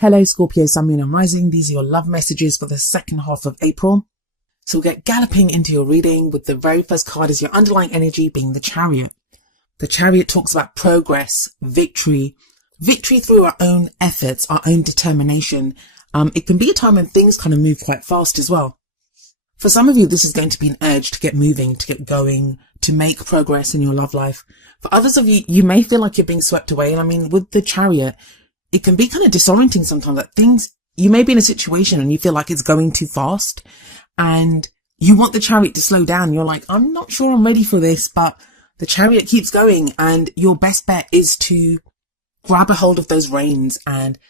Hello Scorpio, Sun, Moon and Rising. These are your love messages for the second half of April. So we'll get galloping into your reading with the very first card as your underlying energy being the Chariot. The Chariot talks about progress, victory through our own efforts, our own determination. It can be a time when things kind of move quite fast as well. For some of you, this is going to be an urge to get moving, to get going, to make progress in your love life. For others of you, you may feel like you're being swept away. And I mean, with the Chariot, it can be kind of disorienting sometimes, that you may be in a situation and you feel like it's going too fast and you want the Chariot to slow down. You're like, I'm not sure I'm ready for this, but the Chariot keeps going, and your best bet is to grab a hold of those reins and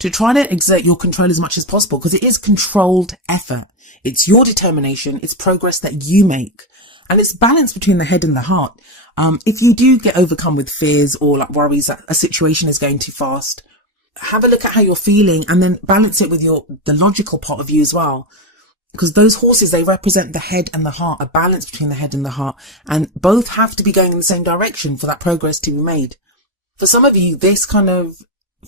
to try to exert your control as much as possible, because it is controlled effort. It's your determination. It's progress that you make. And it's balance between the head and the heart. If you do get overcome with fears or like worries that a situation is going too fast, have a look at how you're feeling and then balance it with the logical part of you as well. Because those horses, they represent the head and the heart, a balance between the head and the heart, and both have to be going in the same direction for that progress to be made. For some of you, this kind of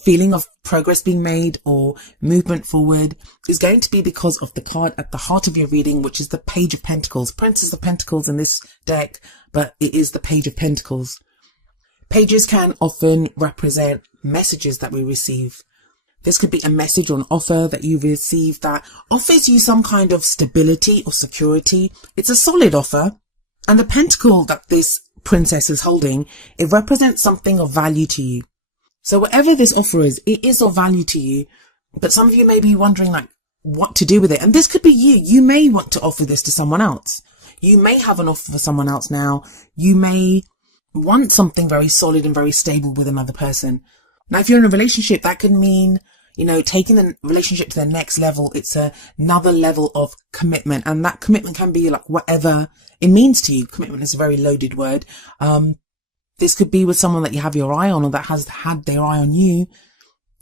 feeling of progress being made or movement forward is going to be because of the card at the heart of your reading, which is the Page of Pentacles. Princess of Pentacles in this deck, but it is the Page of Pentacles. Pages can often represent messages that we receive. This could be a message or an offer that you receive that offers you some kind of stability or security. It's a solid offer. And the pentacle that this princess is holding, it represents something of value to you. So whatever this offer is, it is of value to you. But some of you may be wondering like what to do with it. And this could be you. You may want to offer this to someone else. You may have an offer for someone else now. You may want something very solid and very stable with another person. Now, if you're in a relationship, that could mean, taking the relationship to the next level. It's another level of commitment, and that commitment can be like whatever it means to you. Commitment is a very loaded word. This could be with someone that you have your eye on or that has had their eye on you,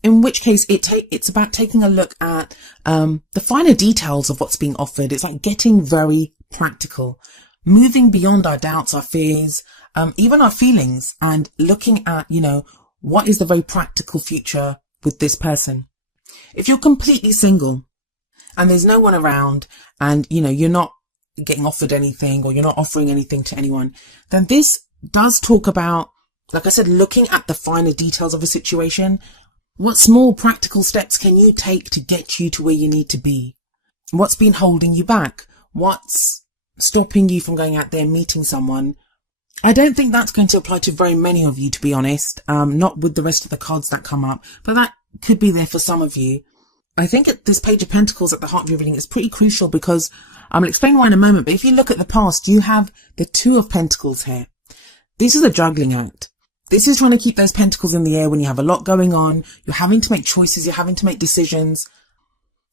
in which case it's about taking a look at the finer details of what's being offered. It's like getting very practical, moving beyond our doubts, our fears, even our feelings, and looking at, what is the very practical future with this person. If you're completely single and there's no one around and, you're not getting offered anything or you're not offering anything to anyone, then this does talk about, like I said, looking at the finer details of a situation. What small practical steps can you take to get you to where you need to be? What's been holding you back? What's stopping you from going out there and meeting someone? I don't think that's going to apply to very many of you, to be honest. Not with the rest of the cards that come up, but that could be there for some of you. I think this Page of Pentacles at the heart of your reading is pretty crucial because I'll explain why in a moment. But if you look at the past, you have the Two of Pentacles here. This is a juggling act. This is trying to keep those pentacles in the air when you have a lot going on. You're having to make choices. You're having to make decisions.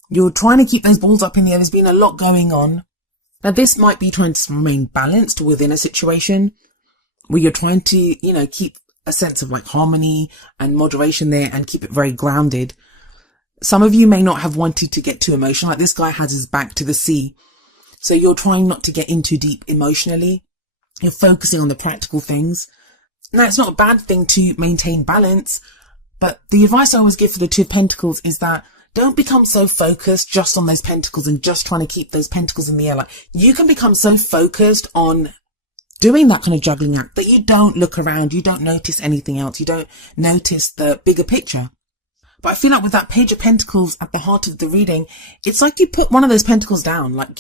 You're trying to keep those balls up in the air. There's been a lot going on. Now, this might be trying to remain balanced within a situation where you're trying to, keep a sense of like harmony and moderation there and keep it very grounded. Some of you may not have wanted to get too emotional. Like this guy has his back to the sea. So you're trying not to get in too deep emotionally. You're focusing on the practical things. Now, it's not a bad thing to maintain balance, but the advice I always give for the Two of Pentacles is that don't become so focused just on those pentacles and just trying to keep those pentacles in the air. Like you can become so focused on doing that kind of juggling act that you don't look around, you don't notice anything else, you don't notice the bigger picture. But I feel like with that Page of Pentacles at the heart of the reading, it's like you put one of those pentacles down, like,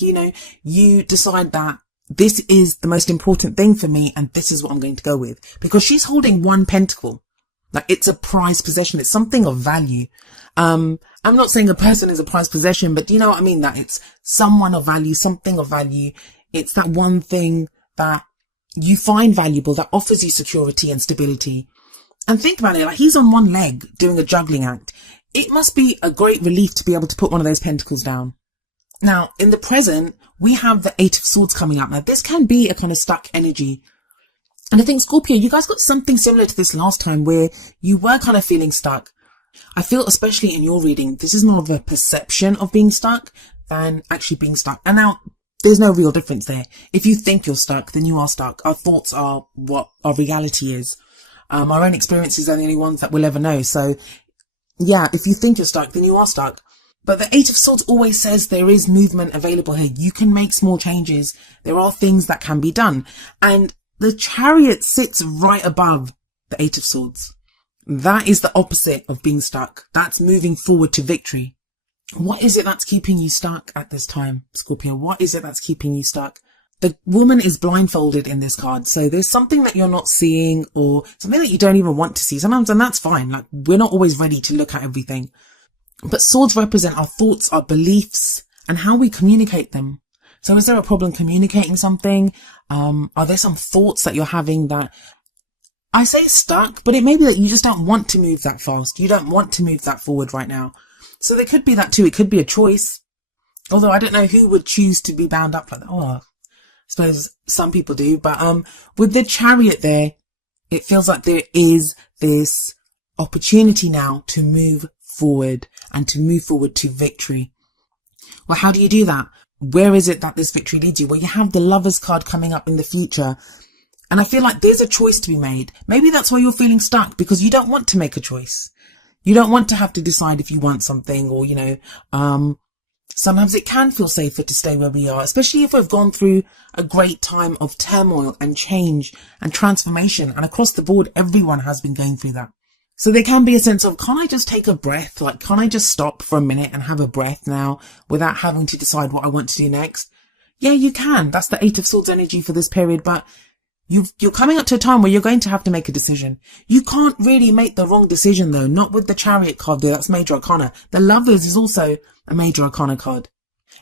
you decide that this is the most important thing for me and this is what I'm going to go with. Because she's holding one pentacle. Like it's a prized possession. It's something of value. I'm not saying a person is a prized possession, but do you know what I mean? That it's someone of value, something of value. It's that one thing that you find valuable that offers you security and stability. And think about it, like he's on one leg doing a juggling act. It must be a great relief to be able to put one of those pentacles down. Now, in the present, we have the Eight of Swords coming up. Now, this can be a kind of stuck energy. And I think, Scorpio, you guys got something similar to this last time where you were kind of feeling stuck. I feel, especially in your reading, this is more of a perception of being stuck than actually being stuck. And now, there's no real difference there. If you think you're stuck, then you are stuck. Our thoughts are what our reality is. Our own experiences are the only ones that we'll ever know. So Yeah, if you think you're stuck, then you are stuck. But the Eight of Swords always says there is movement available here. You can make small changes. There are things that can be done. And the Chariot sits right above the Eight of Swords. That is the opposite of being stuck. That's moving forward to victory. What is it that's keeping you stuck at this time, Scorpio? What is it that's keeping you stuck? The woman is blindfolded in this card. So there's something that you're not seeing or something that you don't even want to see sometimes. And that's fine. Like, we're not always ready to look at everything. But swords represent our thoughts, our beliefs, and how we communicate them. So is there a problem communicating something? Are there some thoughts that you're having that, I say stuck, but it may be that you just don't want to move that fast. You don't want to move that forward right now. So there could be that too. It could be a choice. Although I don't know who would choose to be bound up like that. Oh, I suppose some people do. But with the Chariot there, it feels like there is this opportunity now to move forward and to move forward to victory. Well, how do you do that? Where is it that this victory leads you? Well, you have the Lovers card coming up in the future. And I feel like there's a choice to be made. Maybe that's why you're feeling stuck, because you don't want to make a choice. You don't want to have to decide if you want something, or, sometimes it can feel safer to stay where we are, especially if we've gone through a great time of turmoil and change and transformation. And across the board, everyone has been going through that. So there can be a sense of, can't I just take a breath? Like, can't I just stop for a minute and have a breath now without having to decide what I want to do next? Yeah, you can. That's the Eight of Swords energy for this period. But you're coming up to a time where you're going to have to make a decision. You can't really make the wrong decision though. Not with the Chariot card there. That's Major Arcana. The Lovers is also a Major Arcana card.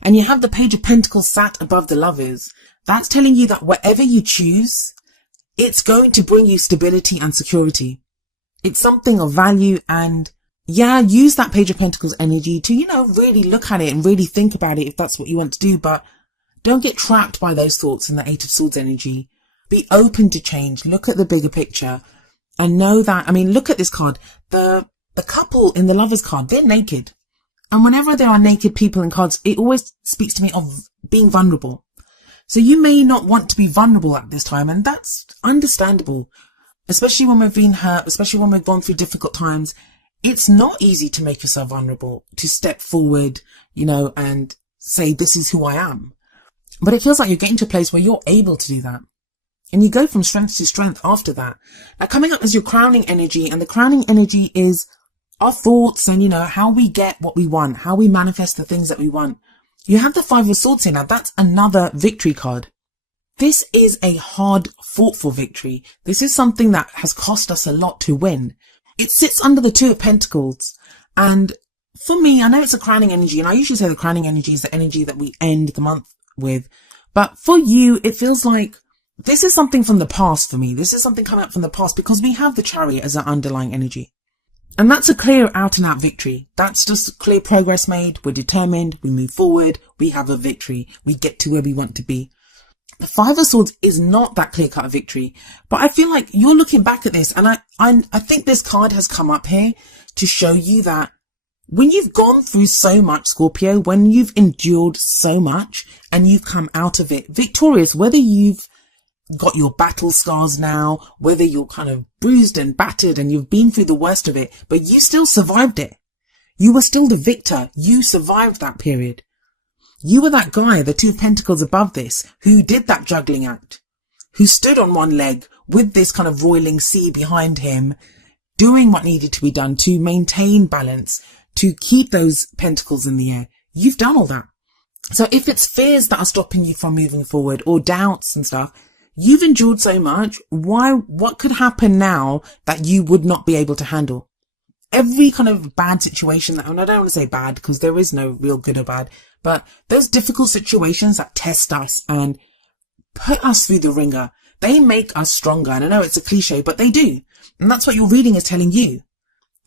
And you have the Page of Pentacles sat above the Lovers. That's telling you that whatever you choose, it's going to bring you stability and security. It's something of value, and yeah, use that Page of Pentacles energy to, really look at it and really think about it if that's what you want to do. But don't get trapped by those thoughts in the Eight of Swords energy. Be open to change. Look at the bigger picture and know that, look at this card. The couple in the Lovers card, they're naked. And whenever there are naked people in cards, it always speaks to me of being vulnerable. So you may not want to be vulnerable at this time, and that's understandable. Especially when we've been hurt, especially when we've gone through difficult times. It's not easy to make yourself vulnerable, to step forward, and say, this is who I am. But it feels like you're getting to a place where you're able to do that. And you go from strength to strength after that. Now, coming up is your crowning energy, and the crowning energy is our thoughts and, how we get what we want, how we manifest the things that we want. You have the Five of Swords here. Now, that's another victory card. This is a hard fought for victory. This is something that has cost us a lot to win. It sits under the Two of Pentacles. And for me, I know it's a crowning energy, and I usually say the crowning energy is the energy that we end the month with. But for you, it feels like this is something from the past for me. This is something coming up from the past because we have the Chariot as our underlying energy. And that's a clear out and out victory. That's just clear progress made. We're determined. We move forward. We have a victory. We get to where we want to be. The Five of Swords is not that clear-cut victory, but I feel like you're looking back at this, and I think this card has come up here to show you that when you've gone through so much, Scorpio, when you've endured so much and you've come out of it victorious, whether you've got your battle scars now, whether you're kind of bruised and battered and you've been through the worst of it, but you still survived it. You were still the victor. You survived that period. You were that guy, the Two of Pentacles above this, who did that juggling act, who stood on one leg with this kind of roiling sea behind him, doing what needed to be done to maintain balance, to keep those pentacles in the air. You've done all that. So if it's fears that are stopping you from moving forward or doubts and stuff, you've endured so much. What could happen now that you would not be able to handle? Every kind of bad situation that, and I don't want to say bad because there is no real good or bad, but those difficult situations that test us and put us through the ringer, they make us stronger. And I know it's a cliche, but they do. And that's what your reading is telling you,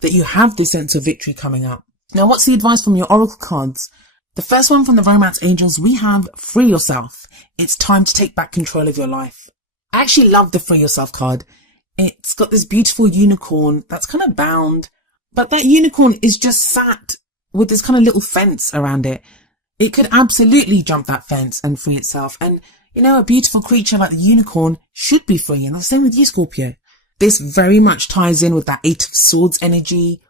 that you have this sense of victory coming up. Now, what's the advice from your oracle cards? The first one from the Romance Angels, we have free yourself. It's time to take back control of your life. I actually love the free yourself card. It's got this beautiful unicorn that's kind of bound, but that unicorn is just sat with this kind of little fence around it. It could absolutely jump that fence and free itself. And, a beautiful creature like the unicorn should be free. And the same with you, Scorpio. This very much ties in with that Eight of Swords energy.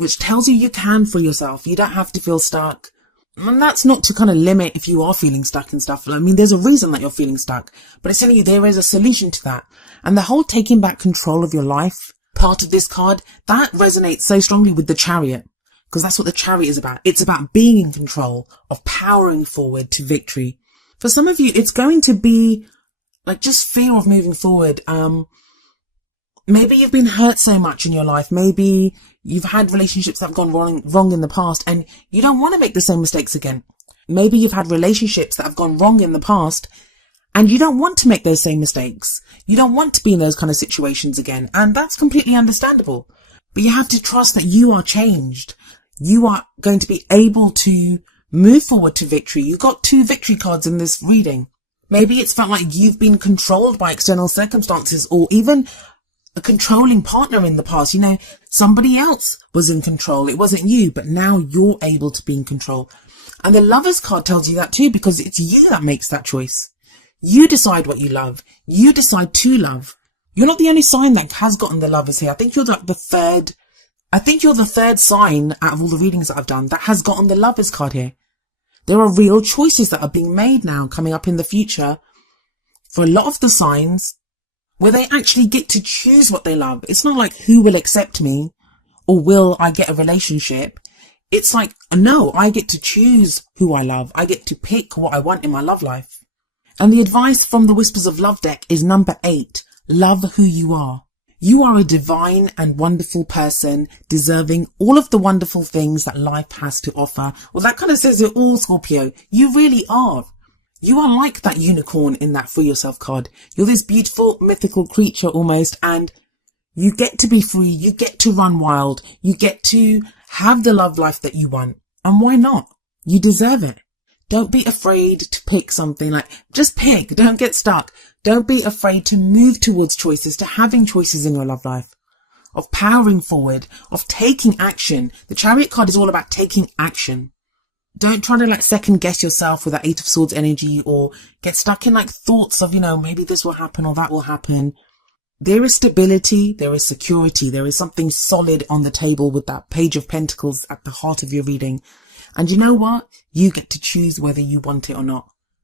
which tells you you can free yourself. You don't have to feel stuck. And that's not to kind of limit if you are feeling stuck and stuff. I mean, there's a reason that you're feeling stuck, but it's telling you there is a solution to that. And the whole taking back control of your life part of this card, that resonates so strongly with the Chariot, because that's what the Chariot is about. It's about being in control, of powering forward to victory. For some of you, it's going to be like just fear of moving forward. Maybe you've been hurt so much in your life. Maybe you've had relationships that have gone wrong in the past and you don't want to make the same mistakes again. Maybe you've had relationships that have gone wrong in the past and you don't want to make those same mistakes. You don't want to be in those kind of situations again. And that's completely understandable. But you have to trust that you are changed. You are going to be able to move forward to victory. You got 2 victory cards in this reading. Maybe it's felt like you've been controlled by external circumstances or even a controlling partner in the past. You know, somebody else was in control. It wasn't you, but now you're able to be in control. And the Lovers card tells you that too, because it's you that makes that choice. You decide what you love. You decide to love. You're not the only sign that has gotten the Lovers here. I think you're like the third sign out of all the readings that I've done that has gotten the Lovers card here. There are real choices that are being made now coming up in the future for a lot of the signs where they actually get to choose what they love. It's not like who will accept me or will I get a relationship. It's like, no, I get to choose who I love. I get to pick what I want in my love life. And the advice from the Whispers of Love deck is number 8. Love who you are. You are a divine and wonderful person, deserving all of the wonderful things that life has to offer. Well, that kind of says it all, Scorpio. You really are. You are like that unicorn in that Free Yourself card. You're this beautiful, mythical creature almost, and you get to be free. You get to run wild. You get to have the love life that you want. And why not? You deserve it. Don't be afraid to pick something. Like, just pick. Don't get stuck. Don't be afraid to move towards choices, to having choices in your love life, of powering forward, of taking action. The Chariot card is all about taking action. Don't try to like second guess yourself with that 8 of Swords energy or get stuck in like thoughts of, you know, maybe this will happen or that will happen. There is stability. There is security. There is something solid on the table with that Page of Pentacles at the heart of your reading. And you know what? You get to choose whether you want it or not.